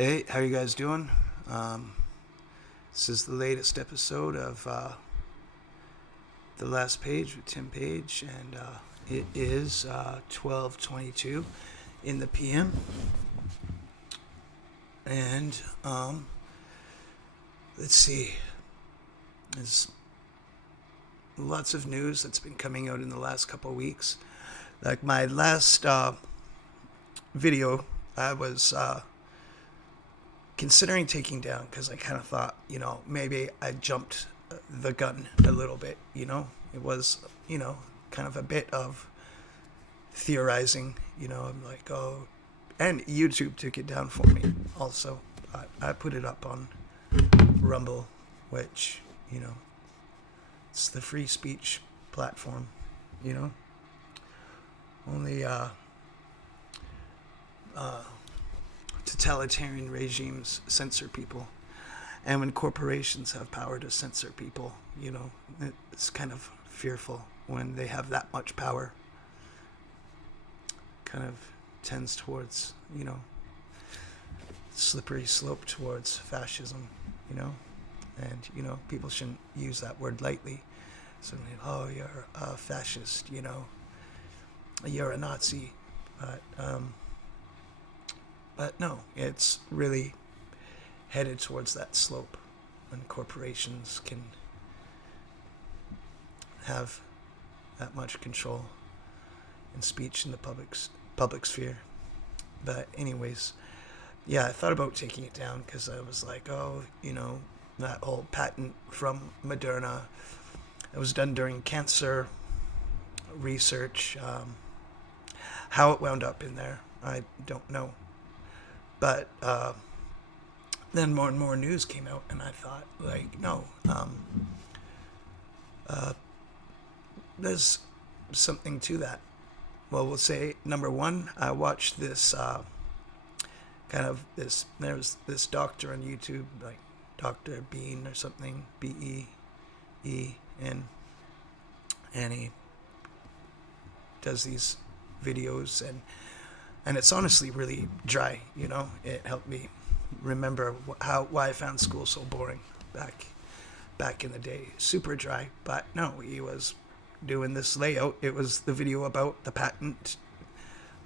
Hey, how you guys doing? This is the latest episode of The Last Page with Tim Page, and it is 12:22 in the PM. And let's see, there's lots of news that's been coming out in the last couple of weeks. Like my last video, I was considering taking down because I kind of thought, maybe I jumped the gun a little bit, It was, kind of a bit of theorizing, I'm like, oh, and YouTube took it down for me also. I put it up on Rumble, which, it's the free speech platform, Only, totalitarian regimes censor people, and when corporations have power to censor people, it's kind of fearful when they have that much power. Kind of tends towards, slippery slope towards fascism, and people shouldn't use that word lightly. So, oh, you're a fascist, you're a Nazi, but no, it's really headed towards that slope when corporations can have that much control and speech in the public sphere. But anyways, yeah, I thought about taking it down because I was like, oh, that whole patent from Moderna, it was done during cancer research. How it wound up in there, I don't know. But then more and more news came out, and I thought, no, there's something to that. Well, we'll say, number one, I watched this there's this doctor on YouTube, like Dr. Bean or something, Been, and he does these videos, and it's honestly really dry, It helped me remember why I found school so boring back in the day. Super dry, but no, he was doing this layout. It was the video about the patent,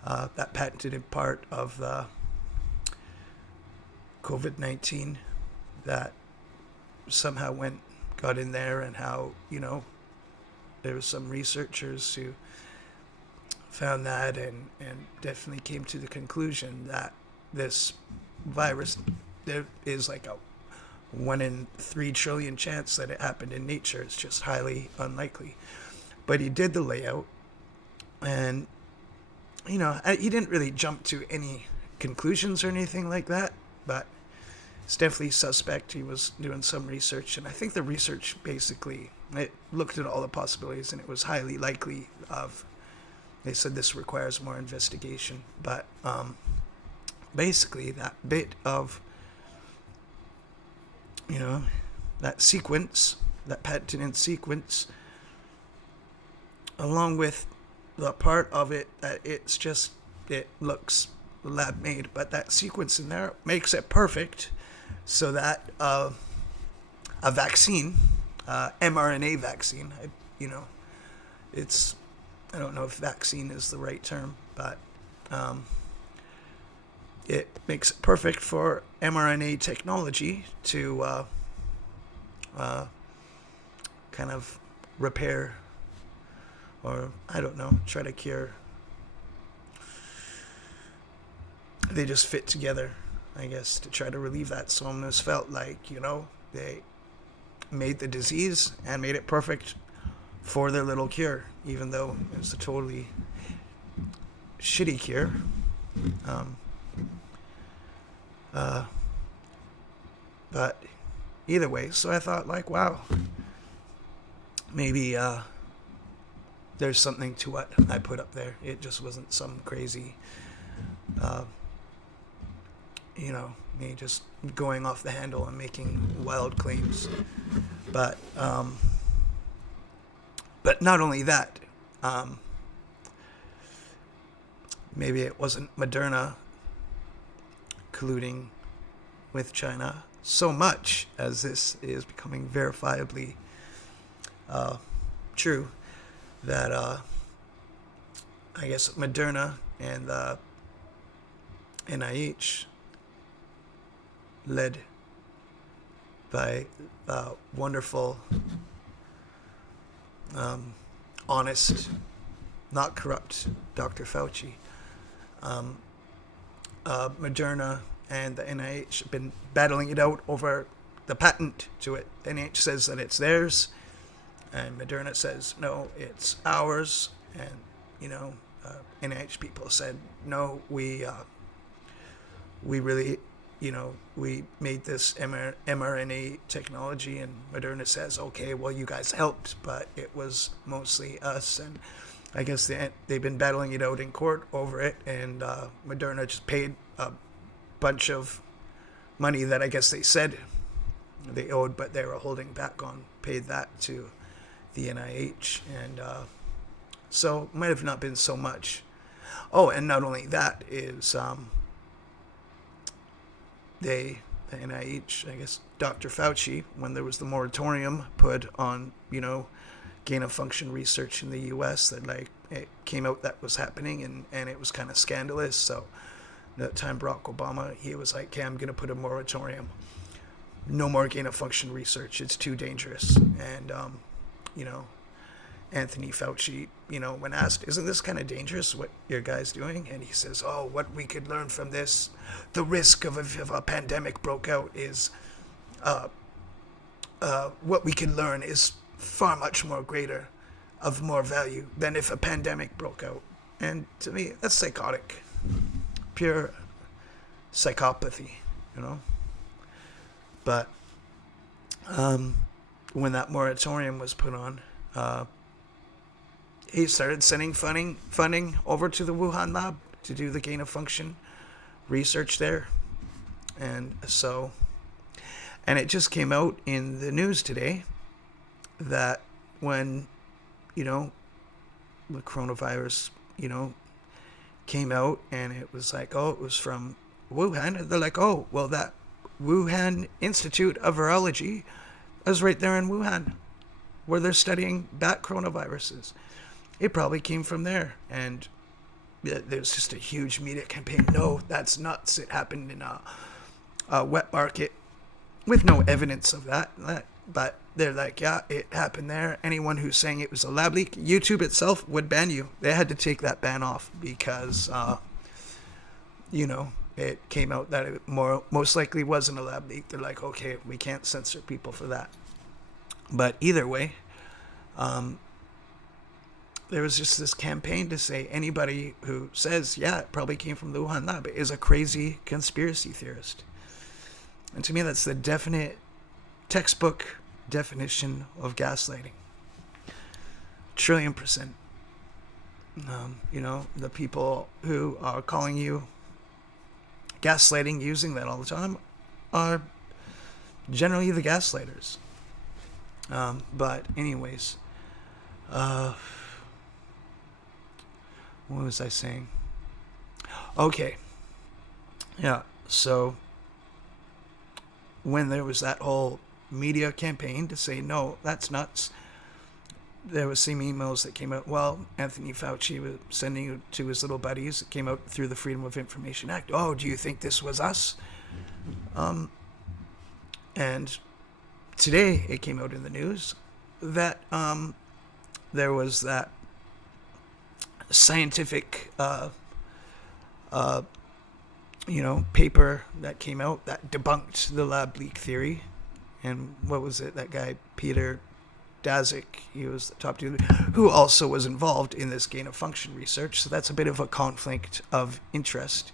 that patented part of the COVID-19 that somehow got in there, and how, there was some researchers who found that and definitely came to the conclusion that this virus, there is like a 1 in 3 trillion chance that it happened in nature. It's just highly unlikely. But he did the layout, and he didn't really jump to any conclusions or anything like that, but it's definitely suspect. He was doing some research, and I think the research basically, it looked at all the possibilities, and it was highly likely of, they said this requires more investigation, but basically that bit of, that sequence, that patented sequence, along with the part of it that it looks lab made, but that sequence in there makes it perfect so that a vaccine, mRNA vaccine, it's, I don't know if vaccine is the right term, but it makes it perfect for mRNA technology to kind of repair, or I don't know, try to cure. They just fit together, I guess, to try to relieve that. So I almost felt like, they made the disease and made it perfect for their little cure, even though it was a totally shitty cure. But either way, so I thought, wow, maybe there's something to what I put up there. It just wasn't some crazy, me just going off the handle and making wild claims. But not only that, maybe it wasn't Moderna colluding with China so much as this is becoming verifiably true that I guess Moderna and the NIH, led by wonderful, honest, not corrupt Dr. Fauci, Moderna and the NIH have been battling it out over the patent to it. The NIH says that it's theirs, and Moderna says, no, it's ours. And, NIH people said, no, we really, we made this mRNA technology. And Moderna says, okay, well, you guys helped, but it was mostly us. And I guess they've been battling it out in court over it, and Moderna just paid a bunch of money that I guess they said they owed, but they were holding back on, paid that to the NIH, and so might have not been so much. Oh, and not only that is the NIH, I guess Dr. Fauci, when there was the moratorium put on, gain of function research in the U.S., that it came out that was happening, and it was kind of scandalous. So that time Barack Obama, he was like, okay, I'm going to put a moratorium. No more gain of function research. It's too dangerous. And, Anthony Fauci, when asked, isn't this kind of dangerous what your guy's doing? And he says, oh, what we could learn from this, the risk of if a pandemic broke out is, what we can learn is far much more greater, of more value than if a pandemic broke out. And to me, that's psychotic. Pure psychopathy, But when that moratorium was put on, he started sending funding over to the Wuhan lab to do the gain of function research there. And it just came out in the news today that when, the coronavirus, came out, and it was like, oh, it was from Wuhan. They're like, oh, well, that Wuhan Institute of Virology is right there in Wuhan, where they're studying bat coronaviruses. It probably came from there. And there's just a huge media campaign. No, that's nuts. It happened in a wet market, with no evidence of that. But they're like, yeah, it happened there. Anyone who's saying it was a lab leak, YouTube itself would ban you. They had to take that ban off because, it came out that it most likely wasn't a lab leak. They're like, okay, we can't censor people for that. But either way, there was just this campaign to say anybody who says, yeah, it probably came from the Wuhan lab is a crazy conspiracy theorist. And to me, that's the definite textbook definition of gaslighting. 1,000,000,000%. The people who are calling you gaslighting, using that all the time, are generally the gaslighters. But anyways, what was I saying? Okay. Yeah, so when there was that whole media campaign to say, no, that's nuts, there was some emails that came out. Well, Anthony Fauci was sending it to his little buddies. It came out through the Freedom of Information Act. Oh, do you think this was us? And today it came out in the news that there was that scientific paper that came out that debunked the lab leak theory. And what was it? That guy, Peter Daszak, he was the top dude, who also was involved in this gain of function research. So that's a bit of a conflict of interest,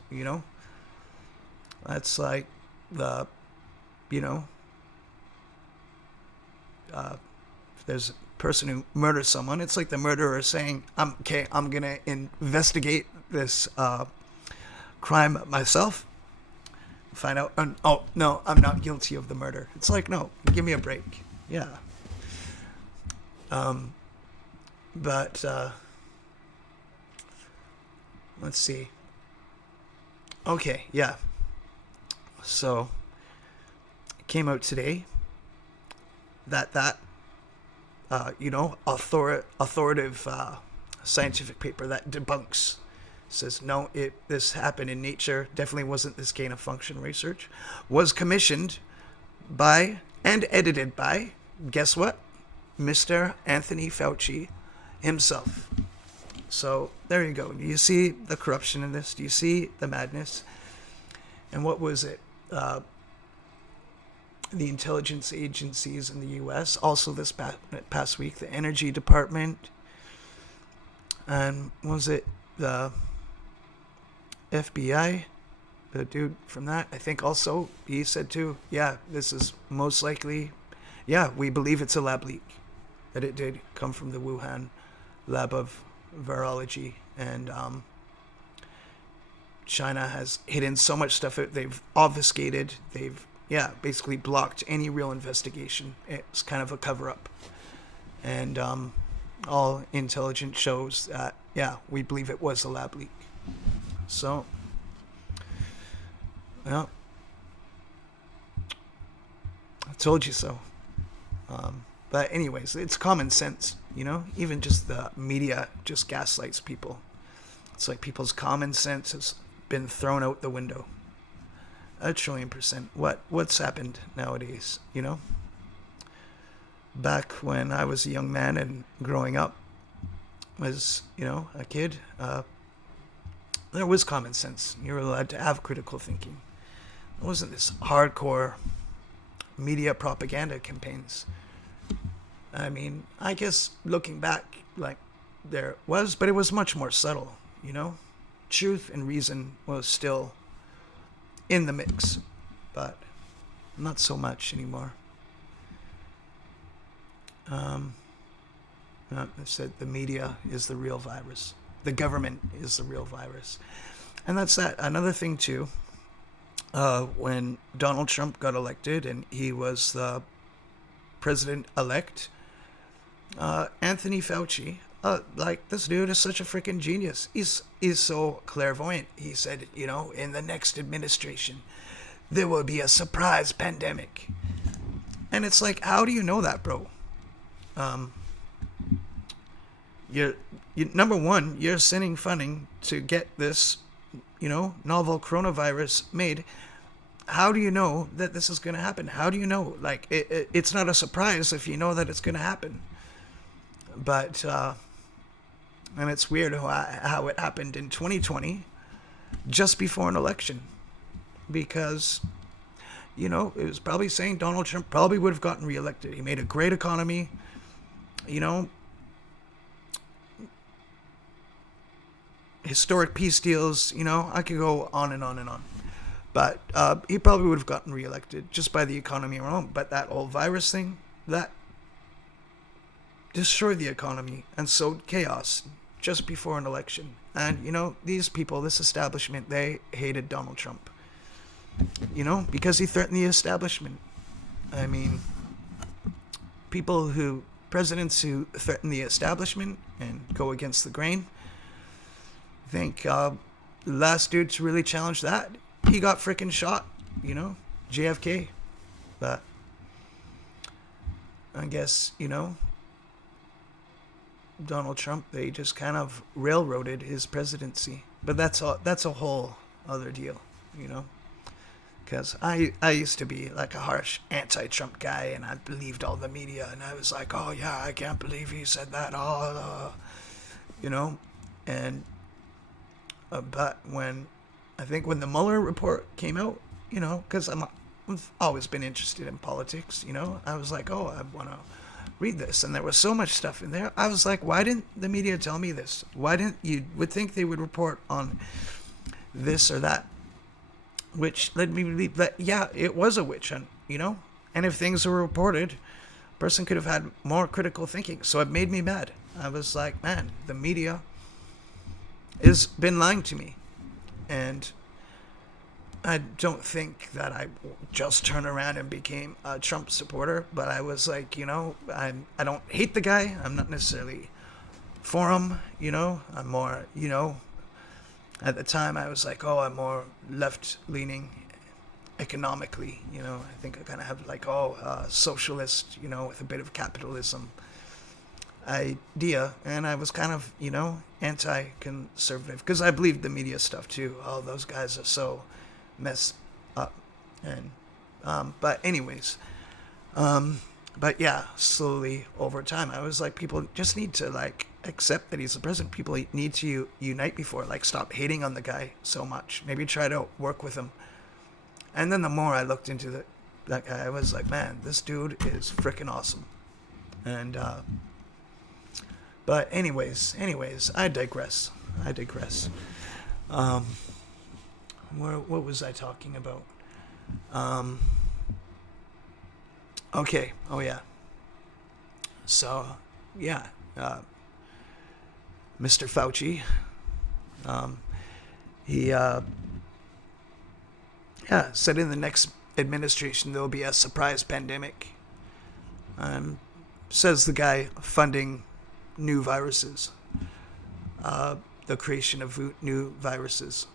That's like the, if there's a person who murders someone, it's like the murderer saying, I'm going to investigate this crime myself, find out, oh, no, I'm not guilty of the murder. It's like, no, give me a break. Yeah. But let's see. Okay, yeah. So came out today that authoritative scientific paper that debunks, says no, this happened in nature, definitely wasn't this gain of function research, was commissioned by and edited by, guess what, Mr. Anthony Fauci himself. So there you go. Do you see the corruption in this? Do you see the madness? And what was it? The intelligence agencies in the U.S., also this past week, the Energy Department, and was it the FBI, the dude from that, I think also, he said too, yeah, this is most likely, yeah, we believe it's a lab leak, that it did come from the Wuhan lab of virology, and China has hidden so much stuff out, they've obfuscated, they've, yeah, basically blocked any real investigation. It's kind of a cover-up. And all intelligence shows that, yeah, we believe it was a lab leak. So, well, I told you so. But anyways, it's common sense, Even just the media just gaslights people. It's like people's common sense has been thrown out the window. 1,000,000,000%. What's happened nowadays, Back when I was a young man and growing up, was, a kid, there was common sense. You were allowed to have critical thinking. It wasn't this hardcore media propaganda campaigns. I mean, I guess looking back, like, there was, but it was much more subtle, Truth and reason was still in the mix, but not so much anymore. I said the media is the real virus. The government is the real virus. And that's that. Another thing, too, when Donald Trump got elected and he was the president-elect, Anthony Fauci, this dude is such a freaking genius. He's so clairvoyant. He said, in the next administration, there will be a surprise pandemic. And it's like, how do you know that, bro? You're number one, you're sending funding to get this, novel coronavirus made. How do you know that this is going to happen? How do you know? Like, it's not a surprise if you know that it's going to happen. But, and it's weird how it happened in 2020, just before an election. Because, it was probably saying Donald Trump probably would have gotten reelected. He made a great economy, historic peace deals, I could go on and on and on. But he probably would have gotten reelected just by the economy alone. But that whole virus thing, that destroyed the economy and sowed chaos just before an election. And, these people, this establishment, they hated Donald Trump. Because he threatened the establishment. I mean, presidents who threaten the establishment and go against the grain, I think the last dude to really challenge that, he got freaking shot, JFK. But I guess, Donald Trump, they just kind of railroaded his presidency. But that's a whole other deal, Because I used to be like a harsh anti-Trump guy, and I believed all the media, and I was like, oh yeah, I can't believe he said that, and but when the Mueller report came out, because I've always been interested in politics, I was like, oh, I want to read this, and there was so much stuff in there. I was like, why didn't the media tell me this? Why didn't you would think they would report on this or that? Which led me to believe that, yeah, it was a witch hunt, And if things were reported, a person could have had more critical thinking. So it made me mad. I was like, man, the media has been lying to me. And I don't think that I just turned around and became a Trump supporter. But I was like, I don't hate the guy. I'm not necessarily for him, I'm more, at the time I was like, oh, I'm more left-leaning. economically. I think I kind of have like socialist, with a bit of capitalism idea, and I was kind of, anti-conservative because I believed the media stuff too. Oh, those guys are so messed up, and but anyways, but yeah, slowly over time, I was like, people just need to like accept that he's the president. People need to unite before, like, stop hating on the guy so much. Maybe try to work with him. And then the more I looked into that guy, I was like, man, this dude is freaking awesome. And but anyways, I digress. What was I talking about? Okay. Oh yeah. So yeah, Mr. Fauci, he said in the next administration there will be a surprise pandemic. Says the guy funding new viruses, the creation of new viruses.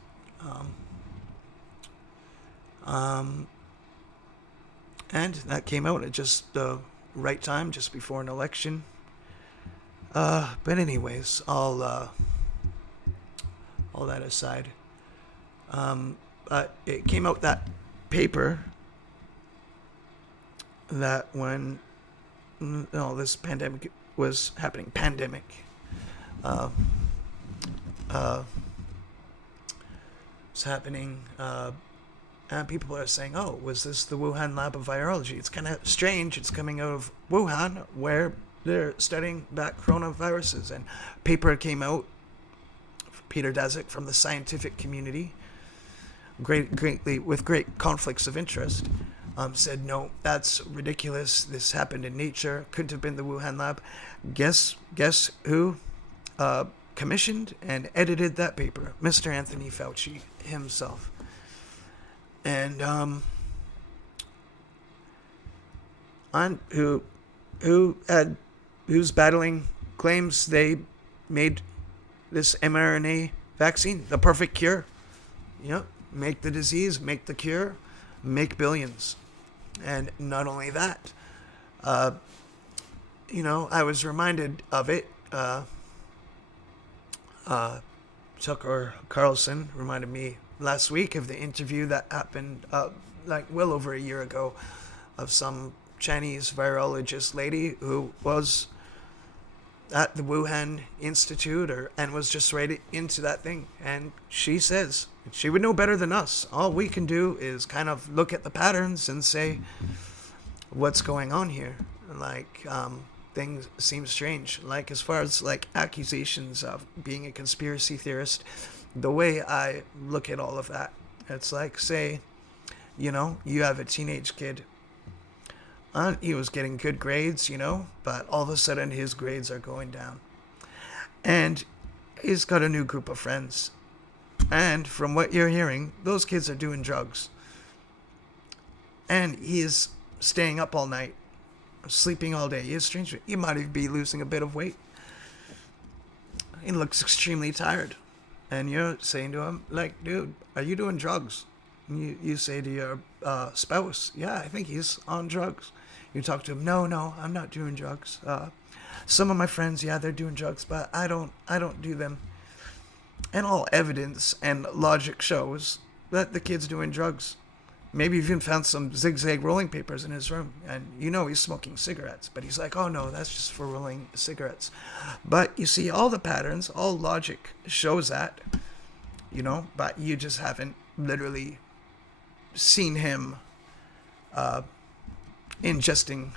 And that came out at just the right time, just before an election. But anyways, all that aside, it came out that paper that when this pandemic was happening, was happening, and people are saying, oh, was this the Wuhan lab of virology? It's kind of strange. It's coming out of Wuhan, where they're studying back coronaviruses. And paper came out, Peter Daszak from the scientific community, greatly with great conflicts of interest, said, no, that's ridiculous. This happened in nature. Couldn't have been the Wuhan lab. Guess who commissioned and edited that paper? Mr. Anthony Fauci himself. And who's battling claims they made this mRNA vaccine the perfect cure. Make the disease, make the cure, make billions. And not only that, I was reminded of it. Tucker Carlson reminded me last week of the interview that happened well over a year ago of some Chinese virologist lady who was at the Wuhan Institute and was just right into that thing. And she says she would know better than us. All we can do is kind of look at the patterns and say, what's going on here? Things seem strange. As far as accusations of being a conspiracy theorist, the way I look at all of that, it's like, say, you have a teenage kid. He was getting good grades, but all of a sudden his grades are going down. And he's got a new group of friends. And from what you're hearing, those kids are doing drugs. And he is staying up all night, sleeping all day. He is strange. He might even be losing a bit of weight. He looks extremely tired. And you're saying to him, dude, are you doing drugs? And you say to your spouse, yeah, I think he's on drugs. You talk to him, no, I'm not doing drugs. Some of my friends, yeah, they're doing drugs, but I don't do them. And all evidence and logic shows that the kid's doing drugs. Maybe even found some zigzag rolling papers in his room, and he's smoking cigarettes, but he's like, oh no, that's just for rolling cigarettes. But you see, all the patterns, all logic shows that, but you just haven't literally seen him ingesting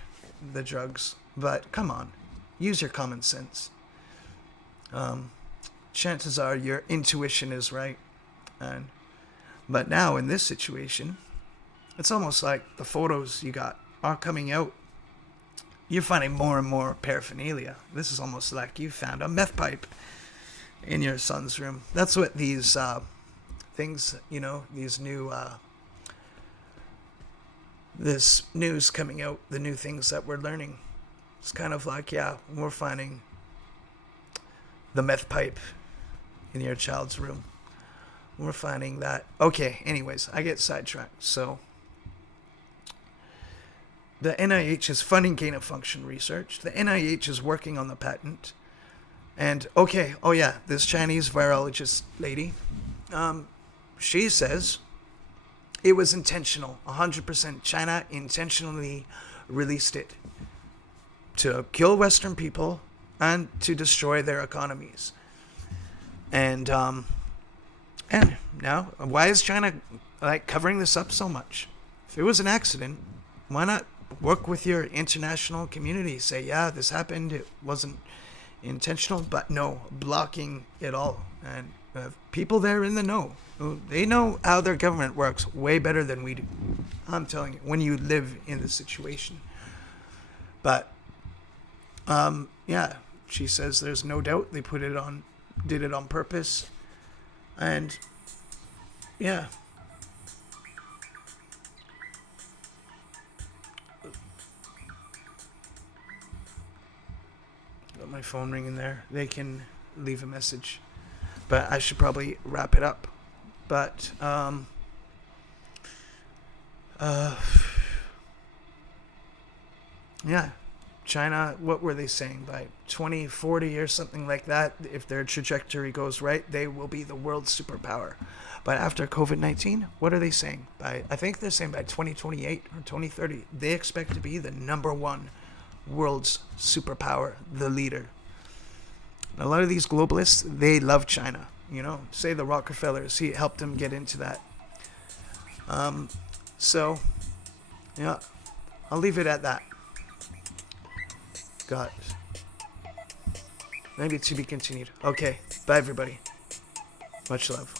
the drugs. But come on, use your common sense. Chances are your intuition is right. But now in this situation, it's almost like the photos you got are coming out. You're finding more and more paraphernalia. This is almost like you found a meth pipe in your son's room. That's what these things, these new, this news coming out, the new things that we're learning. It's kind of like, we're finding the meth pipe in your child's room. We're finding that. Okay, anyways, I get sidetracked. So The NIH is funding gain-of-function research. The NIH is working on the patent. And, okay, oh yeah, this Chinese virologist lady, she says it was intentional, 100%. China intentionally released it to kill Western people and to destroy their economies. And now, why is China covering this up so much? If it was an accident, why not work with your international community? Say, yeah, this happened. It wasn't intentional, but no, blocking it all. And people there in the know, they know how their government works way better than we do. I'm telling you, when you live in the situation. But yeah, she says there's no doubt they did it on purpose. And yeah, got my phone ringing there. They can leave a message, but I should probably wrap it up. But yeah, China, what were they saying? By 2040 or something like that, if their trajectory goes right, they will be the world superpower. But after COVID-19, what are they saying? I think they're saying by 2028 or 2030, they expect to be the number one world's superpower, the leader. And a lot of these globalists, they love China. You know, say the Rockefellers, he helped them get into that. So, yeah, I'll leave it at that. God. Maybe to be continued. Okay. Bye, everybody. Much love.